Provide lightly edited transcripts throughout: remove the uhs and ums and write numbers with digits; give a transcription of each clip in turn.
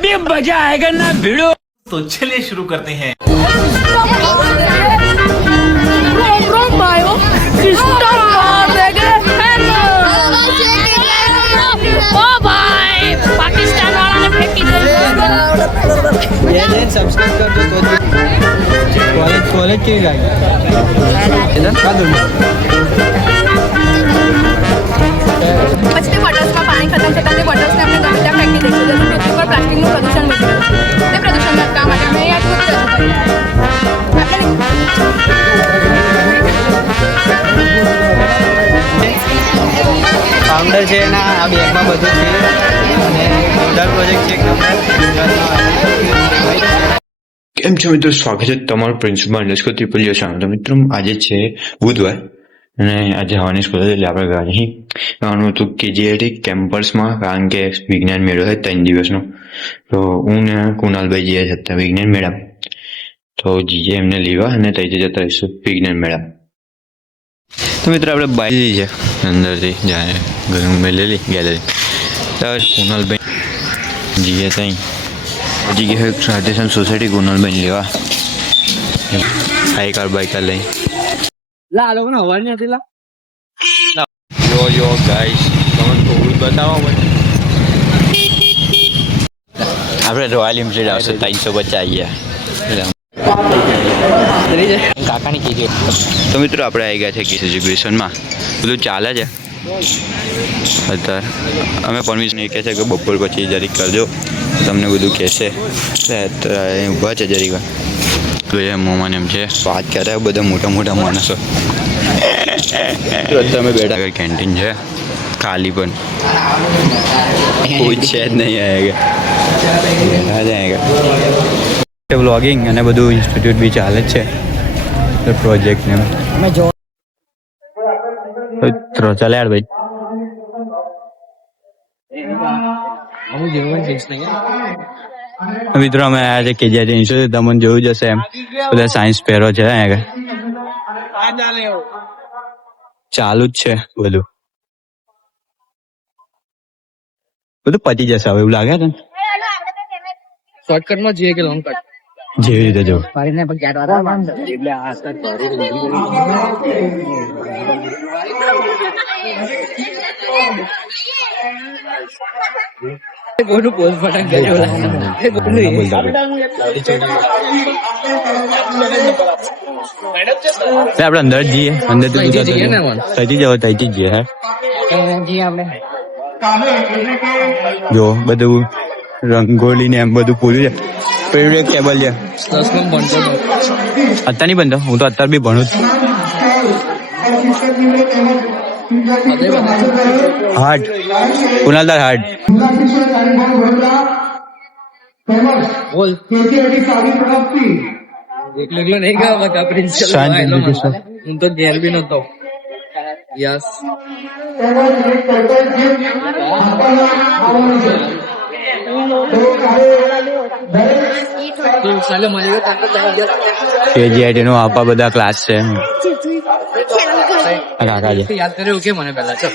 अभी मजा आएगा ना भिड़ो। तो चलिए शुरू करते हैं। पाकिस्तान वाला ने फेंकी सब्सक्राइब कर दो तो कॉलेज की गाड़ी પછી તે બોટલ્સમાં પાણી ખતમ થતાં તે બોટલ્સને આપણે ગમે ત્યાં ફેંકી દઈશું જેથી પૃથ્વી પર પ્લાસ્ટિકનું પ્રદૂષણ વધે તે પ્રદૂષણ અટકાવવા માટે અમે આ ખૂબ રજૂ કરીએ ફાઉન્ડર છે એના આ બેગમાં બધું છે અને નોડલ પ્રોજેક્ટ છે એક નંબર કેમ છો મિત્રો, સ્વાગત છે તમારું પ્રિન્સિપલ અંડરસ્કોર ત્રિપલ ચેનલ. તો મિત્રો આજે છે બુધવાર અને આજે હવાની સ્કૂલ એટલે આપણે ગાડી જવાનું હતું કેજીઆઈટી કેમ્પસમાં, કારણ કે વિજ્ઞાન મેળો છે 3 દિવસનો. તો હું ને કુનાલભાઈ જઈએ હતા વિજ્ઞાન મેળા. તો જીજે એમને લેવા અને ત્યાંથી જતા રહીશું વિજ્ઞાન મેળા. તો મિત્રો આપણે બાઈ છે અંદરથી જાય ઘરમાં લેલી ગેલેરી. કુનાલભાઈ જીએ ત્યાં જગ્યાએ રાધેશ્યામ સોસાયટી કુનાલભાઈ લેવા સાયકલ બાઇકલ લઈ લા લોકો અવાજ નથી લા યો ગાઈસ તમને થોડું બતાવો મને. આપણે રોયલ એન્ફિલ્ડ આવશે 350 ગયા કાકાની કીધી. તો મિત્રો આપણે આવી ગયા છે કેસ એજ્યુકેશનમાં. બધું ચાલે છે અત્યારે. અમે પરમિશન એ કહે છે કે બપોર પછી જરીક કરજો, તમને બધું કહેશે. અત્યારે ઊભા છે જરીક મોમાન એમ છે વાત કરે બધા મોટા મોટા માણસો. તમે બેઠા કેન્ટીન છે ખાલી પણ કોઈ છે જ નહીં આવેગા. વ્લોગિંગ અને બધું ઇન્સ્ટિટ્યૂટ બી ચાલે જ છે પ્રોજેક્ટ ને ચાલે યાર ભાઈ. મિત્રો અમે આવ્યા છે કેજીઆઈટી ઇન્સ્ટિટ્યૂટ. તમને જોયું જશે એમ બધા સાયન્સ ફેરો છે ચાલુ જ છે બધું પતી જશે હવે એવું લાગે ને. શોર્ટકટમાં જઈએ કે લોંગ કટ જેવી રીતે જો કોઈનું પોઝ ફટાક આપડે અંદર જઈએ. અંદર ત્યાંથી જાવ ત્યાંથી જઈએ. જો બધું રંગોળી ને એમ બધું પૂરું છે. પેલું એક ટેબલ છે અત્યારે નહીં બનતો. હું તો અત્યારે બી ભણું છું. હાર્ટ કુનાલદાર હાર્ટ બોલ એકલો નહીં ગાવા પ્રિન્સિપલ હું તો ઘેર બી નતો. યસ કેજીઆઈટી નો આપા બધા ક્લાસ છે. યાદ કર્યો કે મને પેલા ચાલ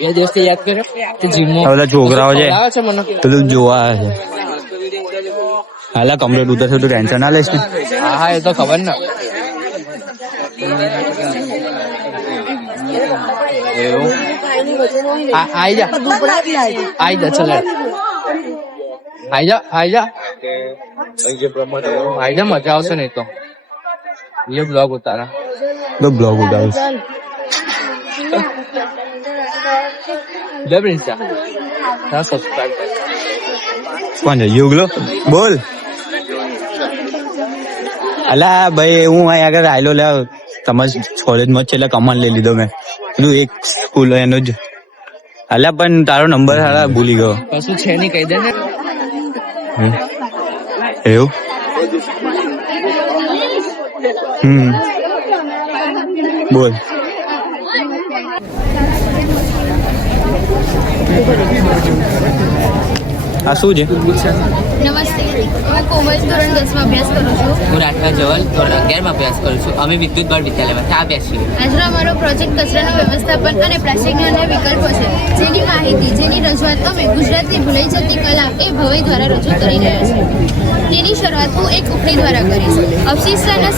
2 દિવસથી યાદ કર્યો કે જીમમાં બધા છોકરાઓ છે પેલું જોવા છે. હાલા કમ્પ્લીટ ઉતરશે તો ટેન્શન ના લઈશ ને. હા એ તો ખબર ને. આઈ જા ચલ આઈ જા મજા આવશે નહીં તો ये ब्लॉग उतारा तो ब्लॉग उतारो जब इंस्टा ना सब्सक्राइब कौन है युगलो बोल. અલા ભાઈ હું અહીં આગળ આવેલો લે તમારી કોલેજમાં છે એટલે કમાન લઈ લીધો મેં. બધું એક સ્કૂલ એનો જ. અલા પણ તારો નંબર સારા ભૂલી ગયો. કશું છે નહીં કહી દે ને. એવું બોલ. આ શું છે? નમસ્તે, હું કોમલ ધોરણ 10માં અભ્યાસ કરું છું. હું રાઠવા જવલ ધોરણ 11માં અભ્યાસ કરું છું. અમે વિદ્યુત બળ વિદ્યાલયમાંથી આવ્યા છીએ. આજનો અમારો પ્રોજેક્ટ કચરાનું વ્યવસ્થાપન અને પ્લાસ્ટિકના અન્ય વિકલ્પો છે, જેની માહિતી, જેની રજૂઆત અમે ગુજરાતની ભૂલાઈ જતી કલા એ ભવાઈ દ્વારા રજૂ કરી રહ્યા છીએ. તેની શરૂઆત હું એક ઉકળી દ્વારા કરીશ. અવશિષ્ટના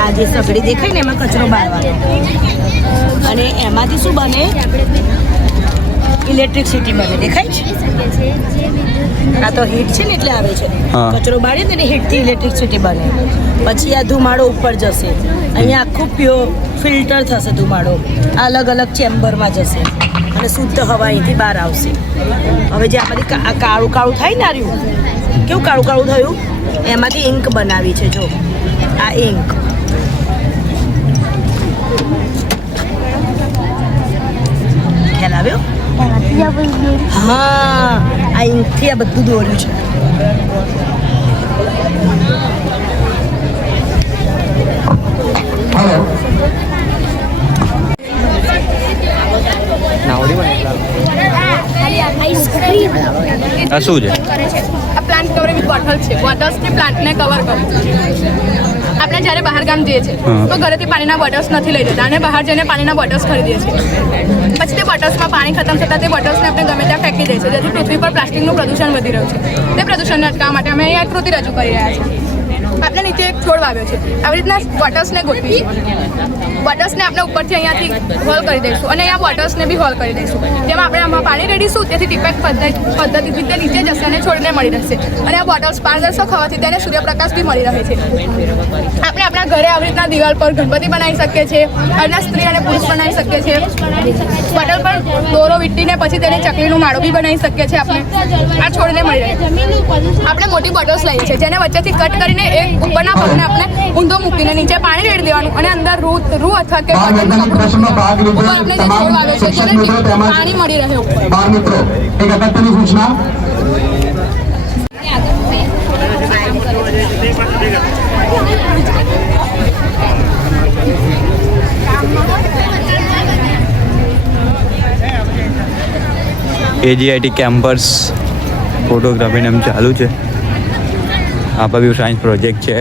આ જે સગડી દેખાય ને એમાં કચરો બાળવાનો અને એમાંથી શું બને ઇલેક્ટ્રિસિટી બને દેખાય છે આ તો હીટ છે ને એટલે આવે છે કચરો બાળીએ ને હીટથી ઇલેક્ટ્રિસિટી બને પછી આ ધુમાડો ઉપર જશે અહીંયા આખું પ્યોર ફિલ્ટર થશે ધુમાડો અલગ અલગ ચેમ્બરમાં જશે અને શુદ્ધ હવા અહીંથી બહાર આવશે હવે જે આમાંથી કાળું કાળું થાય ને આવ્યું કેવું કાળું કાળું થયું એમાંથી ઇંક બનાવી છે જો આ ઇંક ખ્યાલ આવ્યો હા આ ઇંકથી આ બધું દોર્યું છે આ શું છે? આ પ્લાન્ટ કવરિંગ બોટલ છે. બોટલ્સથી પ્લાન્ટને કવર કરે. આપણે જ્યારે બહાર ગામ જઈએ છીએ તો ઘરેથી પાણીના બોટલ્સ નથી લઈ જતા અને બહાર જઈને પાણીના બોટલ્સ ખરીદીએ છીએ. પછી તે બોટલ્સમાં પાણી ખતમ થતાં તે બોટલ્સને આપણે ગમે ત્યાં ફેંકી દઈએ છીએ, જેથી પૃથ્વી પર પ્લાસ્ટિકનું પ્રદૂષણ વધી રહ્યું છે. તે પ્રદૂષણને અટકાવવા માટે અમે અહીંયા કૃતિ રજૂ કરી રહ્યા છીએ. આપણે નીચે એક છોડ વાવ્યો છે. આવી રીતના બોટલ્સને ગોઠવી બોટલ્સને આપણે ઉપરથી અહીંયાથી હોલ કરી દઈશું અને અહીંયા બોટલ્સને બી હોલ કરી દઈશું. જેમાં આપણે આમાં પાણી રેડીશું તેથી ટીપેક પદ્ધતિથી તે નીચે જશે અને છોડને મળી રહેશે. અને આ બોટલ્સ પારદર્શક હોવાથી તેને સૂર્યપ્રકાશ બી મળી રહે છે. આપણે આપણા ઘરે આવી રીતના દિવાલ પર ગણપતિ બનાવી શકીએ છીએ અને સ્ત્રી અને પુરુષ બનાવી શકીએ છીએ. બોટલ પર દોરો વીંટીને પછી તેને ચકલીનું માળો બી બનાવી શકીએ છીએ. આપણે આ છોડને મળી રહે. આપણે મોટી બોટલ્સ લઈએ છીએ જેને વચ્ચેથી કટ કરીને એક ઉપરના ભાગને આપણે ઊંધો મૂકીને નીચે પાણી રેડી દેવાનું અને અંદર રૂ અથવા કે ઉપર આપણે જે છોડ વાવ્યો છે તેને પાણી મળી રહે ઉપર. KGIT કેમ્પસ ફોટોગ્રાફીને એમ ચાલુ છે. આપણા બી સાયન્સ પ્રોજેક્ટ છે.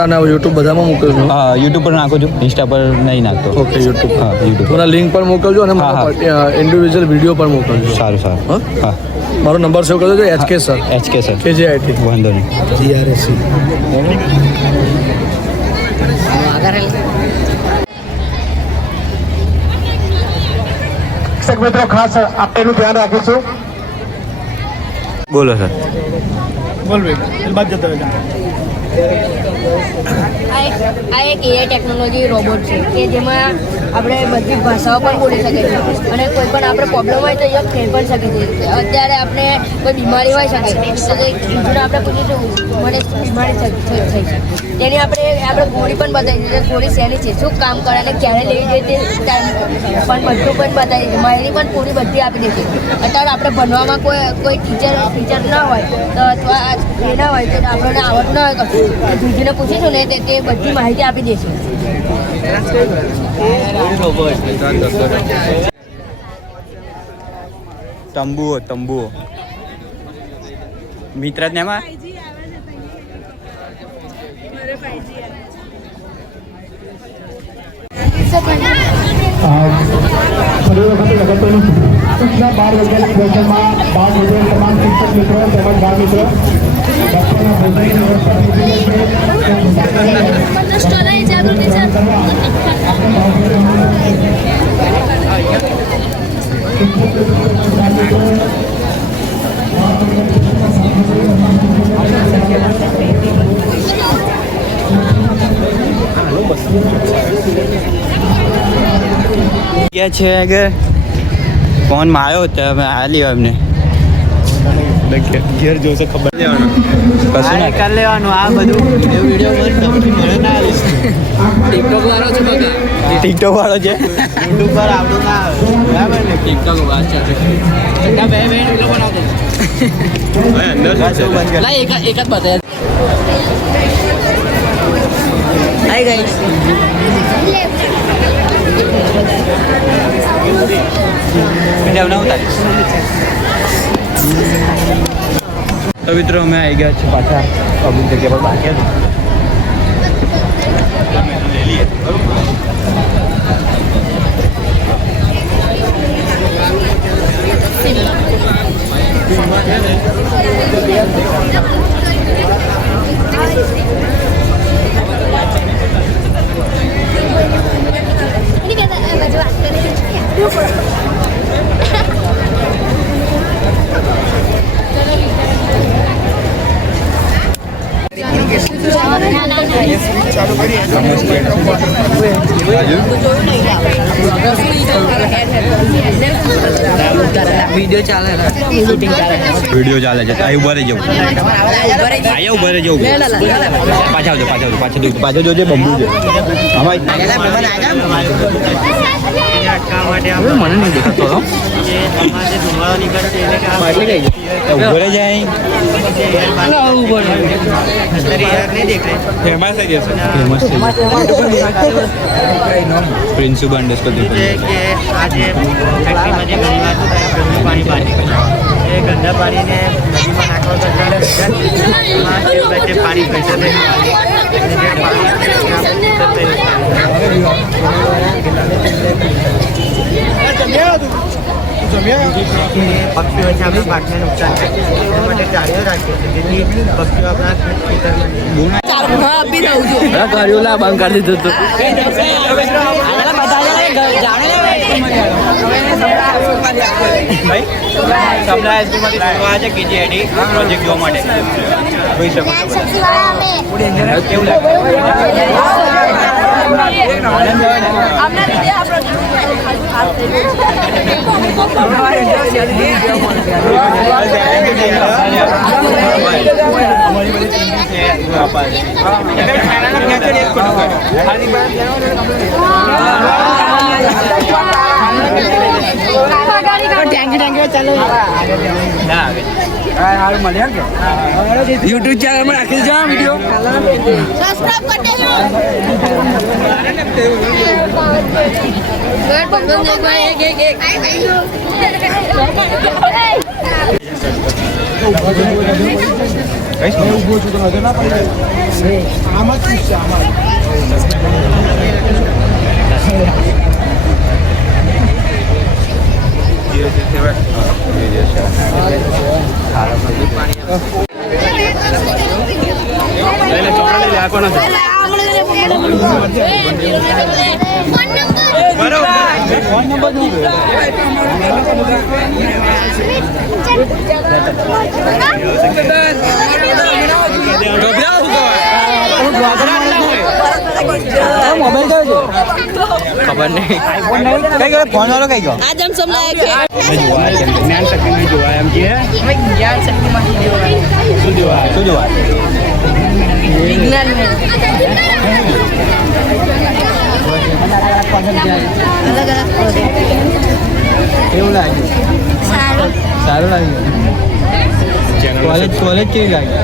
અને યુટ્યુબ બધામાં મોકલજો. હા, યુટ્યુબ પર નાખું છું, ઇન્સ્ટા પર નહીં નાખતો. Okay, YouTube. હા, યુટ્યુબ મને લિંક પર મોકલજો અને ઇન્ડિવિજ્યુઅલ વિડીયો પણ મોકલજો. સારું સારું. હા, મારો નંબર સેવ કરજો HK sir. HK sir, KGIT. વાંધો નહીં. GRSC. મિત્રો ખાસ આપનું ધ્યાન રાખીશું. બોલો સર. બોલ ભાઈ બાદ જતા રહેજો. આ એક AI ટેકનોલોજી રોબોટ છે કે જેમાં આપણે બધી ભાષાઓ પણ બોલી શકીએ છીએ અને કોઈ પણ આપણે પ્રોબ્લેમ હોય તો એ ખેલ પણ શકીએ છીએ. અત્યારે આપણે કોઈ બીમારી હોય શકે તો બીજું આપણે પૂછીશું મને બીમારી થઈ છે તેની આપણે ગોળી પણ બતાવી દઈએ ગોળી શેની છે, શું કામ કરે અને ક્યારે લેવી જોઈએ તે ટાઈમ પણ બધું પણ બતાવી દઈએ. માહિતી પણ પૂરી બધી આપી દે છે. અત્યારે આપણે ભણવામાં કોઈ ટીચર ના હોય તો અથવા એ ના હોય તો આપણને આવડતું ના હોય કશું બીજીને પૂછીશું ને તે બધી માહિતી આપી દે છે. તંબુઓ મિત્ર ને એમાં સૂચના 12 વૈજ્ઞાનિક ભોજનમાં 12 વૈજ્ઞાનિક તમામ શિક્ષક મિત્રો તેમજ બાળ મિત્રો બપોરના ભોજનની વ્યવસ્થા ગયા છે કે ફોન માં આવ્યો તો અમે હાલી એમને ઘેર જોશે ખબર લેવાનું કશું ના કરી લેવાનું આ બધું વિડીયો મને ના આવીશ ટિકટોક વાળો છે બગા ટિકટોક વાળો છે યુટ્યુબ પર આપણું ના આવે બરાબર ને ટિકટોક વાત ચાલે ચંગા બે વિડીયો બનાવતો ભાઈ અંદર લા એક જ બતાય હાય ગાઈસ વિડીયો ના ઉતારીશ તો મિત્રો અમે આવી ગયા છીએ પાછા અમુક જગ્યા પર બાકી હતું લઈ લઈએ વિડીયો ચાલે છે ત્યાં ઉભા રહી જવું અહીંયા ઉભા રહી જવું પાછા પાછળ જોજે બંબુ છે મને નહીં દેખાતો ઉભો રહી જાય ફેમસ થઈ જશે પ્રિન્સિપલ અંડરસ્કોર આજે ફેક્ટરીમાં જે ઘણી વાર પાણી બહાર નીકળે એ ગંદા પાણીને નદીમાં નાખવા કરતાં પાણી પૈસા પક્ષીઓ છે આપણા પાકને નુકસાન થાય છે એ માટે જાળીઓ રાખીએ છીએ જેથી પક્ષીઓ આપણા કર્યું લા બંધ કરી દીધું પ્રોજેક્ટ જોવા માટે જોઈ શકો કેવું યુટ્યુબ ચેનલ માં રાખી દેજો વિડીયો સબસ્ક્રાઇબ કરી ખબર નહીં કઈ ગયો ફોન વાળો કઈ ગયો आज हम सब लायक જ્ઞાન શક્તિ જોવા એમ કે ज्ञान शक्ति में શું જોવા विज्ञान में अलग अलग કેવું લાગ્યું સારું લાગ્યું કોલેજ કેવી લાગી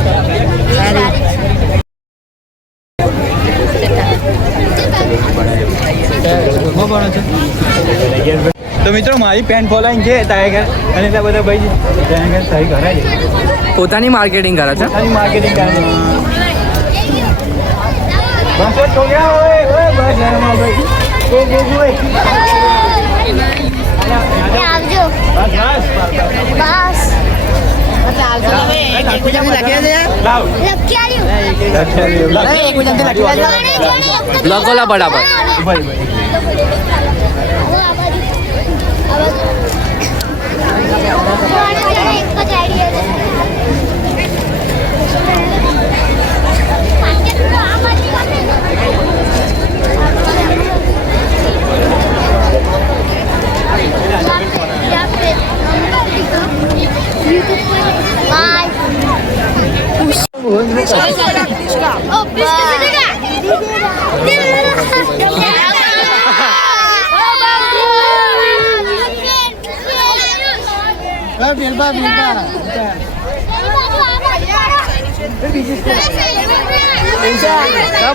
તો મિત્રો મારી પેન્ટ ફોલોઈંગ છે ત્યાં અને ત્યાં બધા ભાઈ ત્યાં સહી કરાય પોતાની માર્કેટિંગ કરે છે માર્કેટિંગ કરે છે બસ તો ગયા હોય બસ ભાઈ આવજો બસ લખોલા બરાબર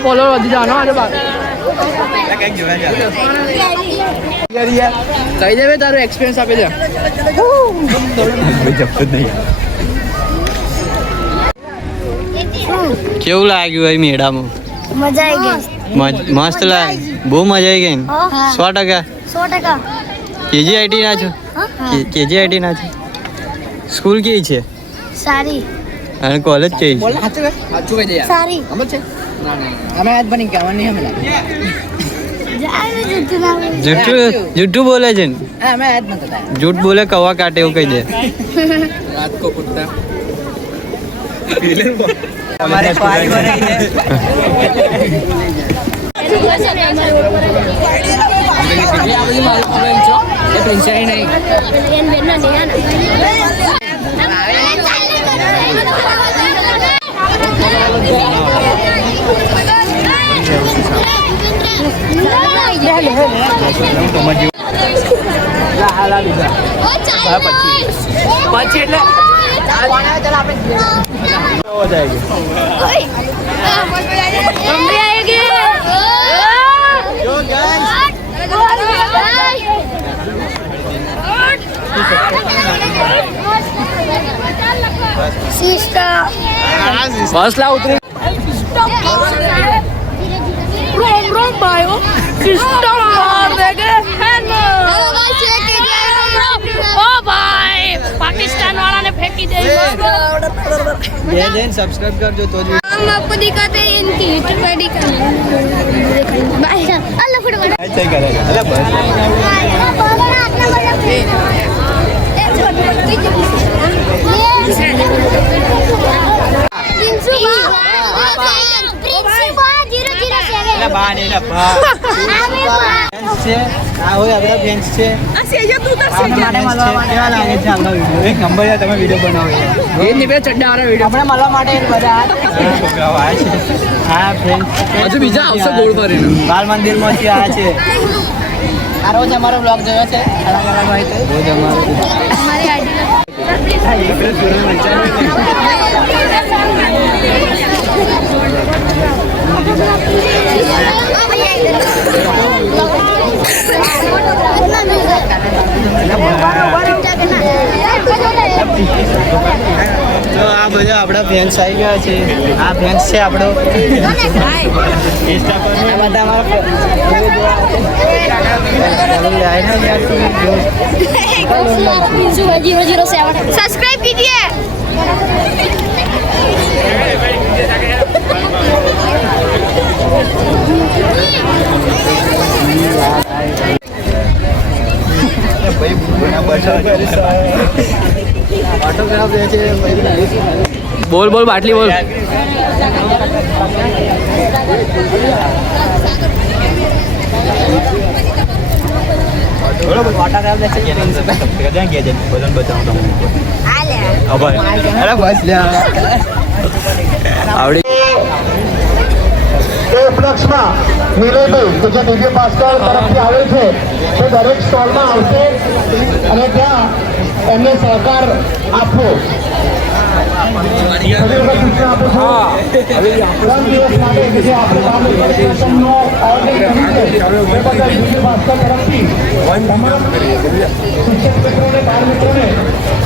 બોલો વધી જવાનો આજે કહી દે તારો એક્સપિરિયન્સ આપી દે. કેવું લાગ્યું ભાઈ મેળામાં? મજા આવી ગઈ. મસ્ત લાગે. બહુ મજા આવી ગઈ ને? 100%. 100%. કેજીઆઈટી ના છો? કેજીઆઈટી ના છો? સ્કૂલ કેવી છે? સારી. અને કોલેજ કેવી છે? સારી. અમે આજ બની ગયા નહીં અમે જૂઠું બોલે છે ને? અમે આજ નતા જૂઠ બોલે કવા કાટે એવું કહી દે. રાત કો કુત્તા हमारे पारी हो रही है. बस ला उतरी. रोम रोम भाइयों सिस्टम मार देंगे ओ भाई पाकिस्तान वाला ने फेंकी दे सब्सक्राइब कर जो तो हम आपको दिखाते हैं इनकी यूट्यूब आईडी का. बाय. अल्लाह फुटबॉल ऐसे करे. अरे बस એક નંબર તમે વિડીયો બનાવો ચડ્ડા આપણે મળવા માટે બધા છોકરાઓ આવ્યા છે. હા ફ્રેન્ડ હજુ બીજા આવશે ગોળ ભરીને. બાલ મંદિર માંથી આવ્યા છે. આ રોજ અમારો બ્લોગ જોયો છે અલગ અલગ હોય તો રોજ અમારો તો આ બધા આપણા ફેન્સ આવી ગયા છે. આ ફેન્સ છે આપણો. બધા सब्सक्राइब कीजिए. બોલ બોલ બાટલી બોલ. એ ઉપલક્ષમાં નિલયભાઈ કે જે ડીજે ભાસ્કર તરફથી આવે છે તે દરેક સ્ટોલમાં આવશે અને ત્યાં એમને સહકાર આપવો. ત્રણ દિવસ માટે જે આપણે બાળ પ્રદર્શનનો આયોજન કર્યું છે એ બધા ડીજે ભાસ્કર તરફથી તમામ શિક્ષક મિત્રોને બાળ મિત્રોને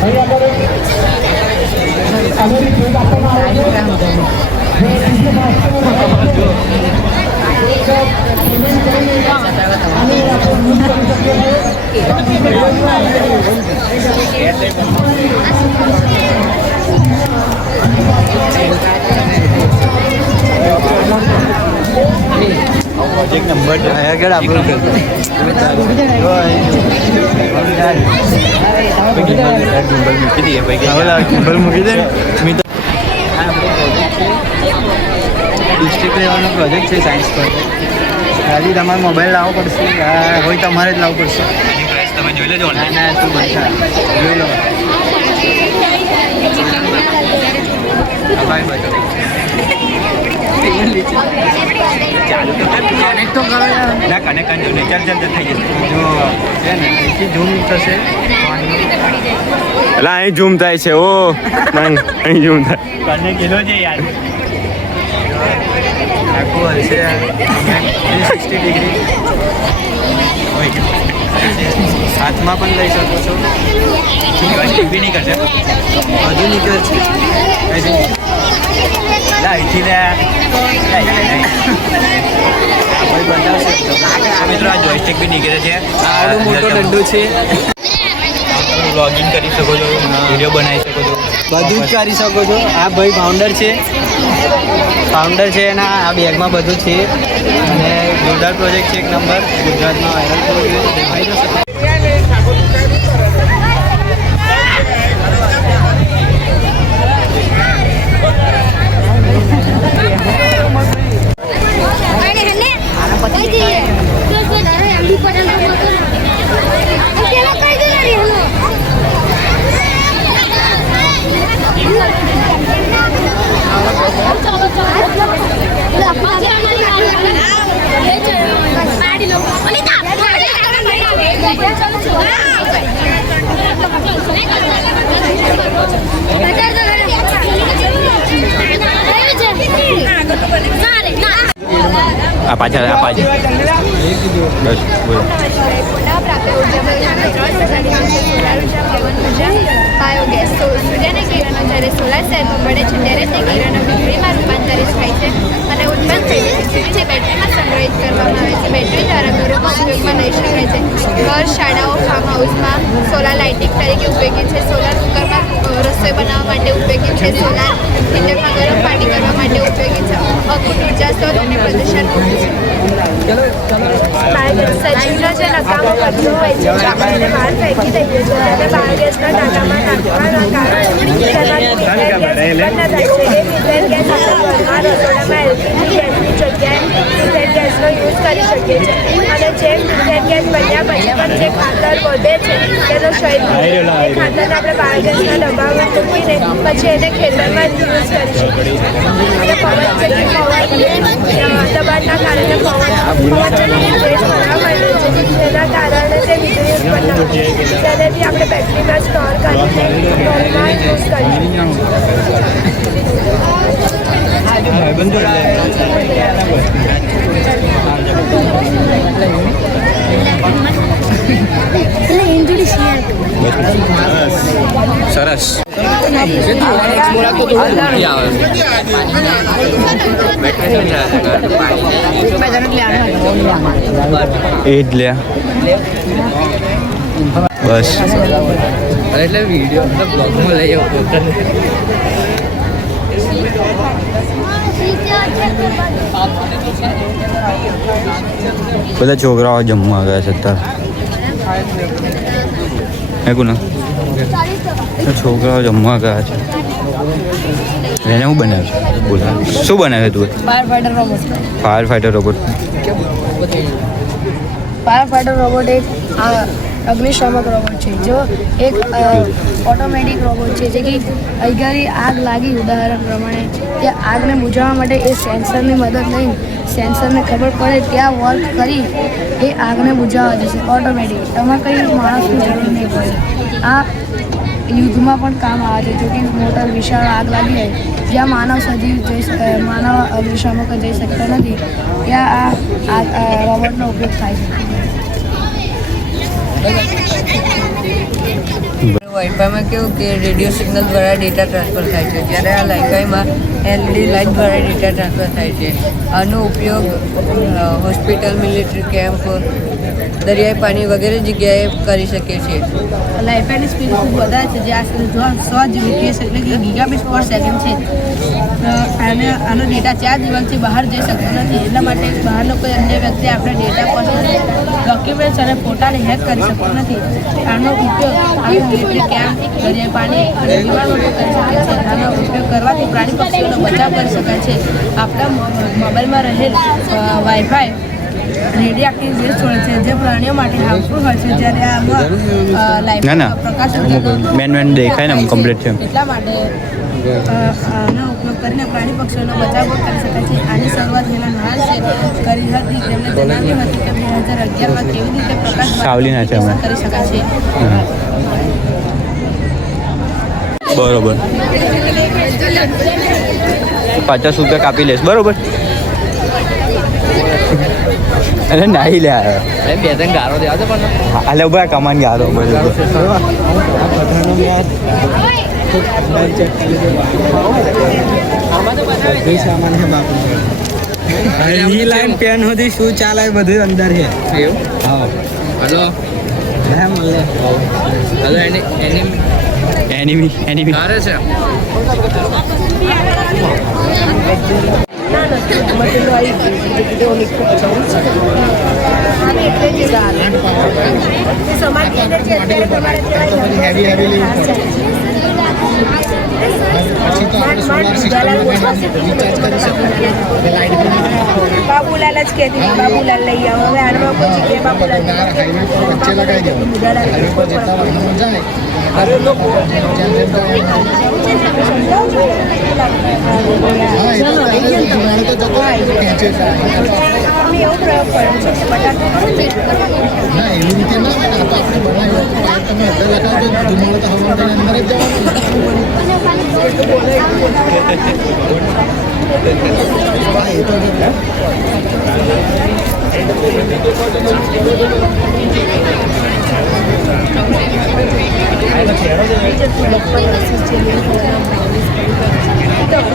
અહીં આગળ અમેરી ભેટ આપવામાં આવે છે. ડીજે ભાસ્કર એક નંબર આગળ આપણું મૂકી દઈએ મૂકી દે. ડિસ્ટ્રિક્ટ લેવલનો પ્રોજેક્ટ છે સાયન્સ પર. ખાલી તમારે મોબાઈલ લાવવો પડશે. હોય તમારે જ લાવવું પડશે. તમે જોઈ લેજો. ના ના તું બનશા જોઈ લો. ચાલુ તો કનેક્ટ તો કરો. ના કનેક્ટ જો નહીં. ચાલ ચાલ થઈ જશે. જો ઝૂમ થશે એટલે અહીં ઝૂમ થાય છે ઓ અહીં ઝૂમ થાય બંને કિલો છે યાર આખું હશે 360 ડિગ્રી હાથમાં પણ લઈ શકો છો બી નહીં કરશે બધું નીકળશે અહીંથી લે મિત્રો આ જોઈસ્ટિક બી નીકળે છે આવડો મોટો દંડો છે વ્લોગિંગ કરી શકો છો વિડીયો બનાવી શકો છો બધું જ કરી શકો છો આ ભાઈ ફાઉન્ડર છે અને આ બેગમાં બધું છે અને જોરદાર પ્રોજેક્ટ છે એક નંબર ગુજરાતમાં વાયરલ થયો છે દેખાઈ જશે આ પાછળ બસ બોલો બાયોગેસ સૂર્યના કિરણો જ્યારે સોલાર સેલમાં પડે છે ત્યારે તે કિરણો વીજળીમાં રૂપાંતરિત થાય છે અને ઉત્પન્ન થઈ છે જે બેટરીમાં સંગ્રહિત કરવામાં આવે છે બેટરી દ્વારા ઘરોમાં ઉપયોગમાં લઈ શકાય છે ઘર શાળાઓ ફાર્મ હાઉસમાં સોલાર લાઇટિંગ તરીકે ઉપયોગી છે સોલાર કુકરમાં રસોઈ બનાવવા માટે ઉપયોગી છે સોલાર હીટરમાં ગરમ પાણી કરવા માટે ઉપયોગી છે અખૂટ ઉર્જા સ્ત્રોત અને પ્રદૂષણ સજીવનો જે નકામો કચરો હોય છે આપણે એને બહાર ફેંકી દઈએ છીએ અને બાયોગેસના ટાંકામાં નાખવાના કારણે તેમાંથી મિથેન ગેસ ઉત્પન્ન થાય છે એ મિથેન ગેસ આપણે ઘરમાં રસોડામાં એલપીજી ગેસની જગ્યાએ મિથેન ગેસનો યુઝ કરી શકીએ છીએ અને જેમ મિથેન ગેસ બન્યા પછી પણ જે ખાતર વધે છે તેનો ક્ષય થાય છે એ ખાતરને આપણે બાયોગેસના ડબ્બામાં મૂકીને પછી એને ખેતરમાં જ યુઝ કરી શકીએ છીએ અને પવન ચક્કી દબાણના કારણે પવનચક્કી તેજ થવા માંડે છે જેના કારણે તે વીજળી ઉત્પન્ન થાય છે જેનેથી આપણે બેટરીમાં સ્ટોર કરીને ઘરમાં યુઝ કરીએ સરસ એ જ લે બસ એટલે વિડીયો બ્લોગમાં લઈ આવો બધા છોકરાઓ જમવા ગયા છે અત્યારે હે કોના છોકરાઓ જમવા ગયા છે એને શું બનાવ્યું છે બોલા શું બનાવ્યું તું ફાયર ફાઈટર રોબોટ એક અગ્નિશામક રોબોટ છે જો એક ઓટોમેટિક રોબોટ છે જે કે અગર આગ લાગી ઉદાહરણ પ્રમાણે તે આગને બુઝાવવા માટે એ સેન્સરની મદદ લઈને સેન્સરને ખબર પડે ત્યાં વર્ક કરી એ આગને બુઝાવવા જશે ઓટોમેટિક એમાં કંઈ માણસની જરૂર નહીં પડે આ યુદ્ધમાં પણ કામ આવે છે જો કે મોટા વિશાળ આગ લાગી હોય જ્યાં માનવ સજીવ માનવ અગ્નિશામક જઈ શકતા નથી ત્યાં આ રોબોટનો ઉપયોગ થાય છે વાઈફાઈમાં કેવું કે રેડિયો સિગ્નલ દ્વારા ડેટા ટ્રાન્સફર થાય છે જ્યારે આ લાઈફાઈમાં એલઈડી લાઇટ દ્વારા ડેટા ટ્રાન્સફર થાય છે આનો ઉપયોગ હોસ્પિટલ મિલિટરી કેમ્પ દરિયાઈ પાણી વગેરે જગ્યાએ કરી શકીએ છીએ લાઈફાઈની સ્પીડ ખૂબ વધારે છે જે આશરે 100 જીબીપીએસ એટલે કે ગીગાબીટ પર સેકન્ડ છે અને આનો ડેટા 4 દિવસથી બહાર જઈ શકતો નથી એટલા માટે બહારનો કોઈ અન્ય વ્યક્તિ આપણે ડેટા પર્સનલ ડોક્યુમેન્ટ્સ અને ફોટાને હેક કરી શકતો નથી આનો ઉપયોગ મિલિટરી કેમ્પ દરિયાઈ પાણી અને વિમાનમાં કરી શકાય છે આનો ઉપયોગ કરવાથી પ્રાણી પક્ષીઓનો બચાવ કરી શકાય છે આપણા મોબાઈલમાં રહેલ વાઈફાઈ રેડિયોએક્ટિવ ગેસ છોડે છે જે પ્રાણીઓ માટે હાર્મફુલ હોય છે જ્યારે આમાં લાઈફ પ્રકાશ મેન દેખાય ને કમ્પ્લીટ છે એટલા માટે આનો ઉપયોગ કરીને પ્રાણી પક્ષીઓનો બચાવ પણ કરી શકાય છે. આની શરૂઆત હેલા નહાલ છે કરી હતી. તેમણે જણાવ્યું હતું કે 2011માં કેવી રીતે પ્રકાશ કરી શકાય છે. બરોબર 50 રૂપિયા કાપી લેશ બરોબર. અરે નાહી લે બે ત્રણ ગારો દેવા છે પણ હાલે ઉભા કમાન ગારો લાઈન પેન સુધી શું ચાલે બધું અંદર છે. હા હલો હલો એનિમી કારે છે બાબુલાલ જ કહેતી બાબુલાલ લઈ આવો. હવે હાલમાં કોઈ જગ્યાએ બાબુલાલ એવું પ્રયોગ કર્યો છે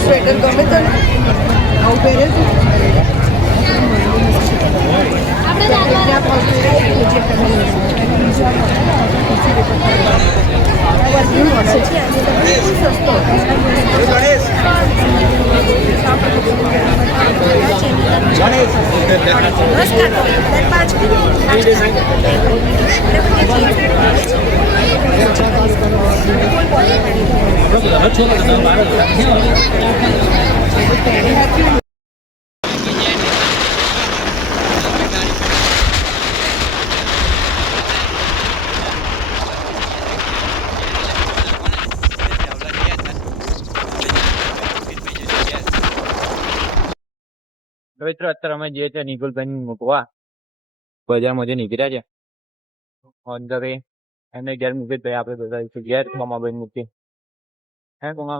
સ્વેટર ગમે તો આવું પહેરે મિત્રો અત્યારે અમે જઈએ છીએ નિકુલભાઈ મૂકવા બજારમાં જે નીકળ્યા છે ઓન ધ વે એમને ઘેર મૂકી ભાઈ આપણે બધા ઘેર મામાભાઈ મૂકી હે કોમા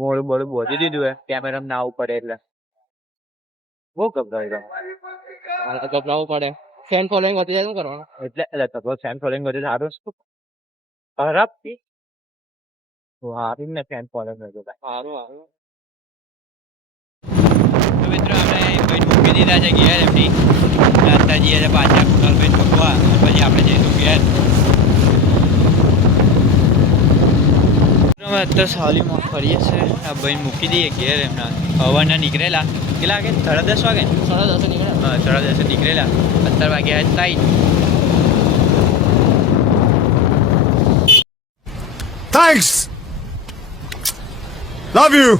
મોડું બોડું બોધી દીધું હે કેમેરામાં ના આવવું પડે એટલે બહુ ગભરાય ગભરાવું પડે. ફેન ફોલોઈંગ વધી જાય શું કરવાનું એટલે તો ફેન ફોલોઈંગ વધે સારું શું ખરાબ થી સારું ને ફેન ફોલોઈંગ વધે સારું સારું. તો મિત્રો આપણે ભાઈ મૂકી દીધા છે ઘેર એમની રાસ્તા જઈએ છે પાછા કુનાલભાઈ મૂકવા પછી આપણે જઈશું ઘેર. અમે અત્યારે સાવલીમાં ફરીએ છીએ આ ભાઈ મૂકી દઈએ ઘેર એમના હવાના નીકળેલા કેટલા વાગે 10:30 વાગે 10:30 નીકળ્યા. હા 10:30 નીકળેલા 17 વાગ્યા થાય. Thanks. Love you.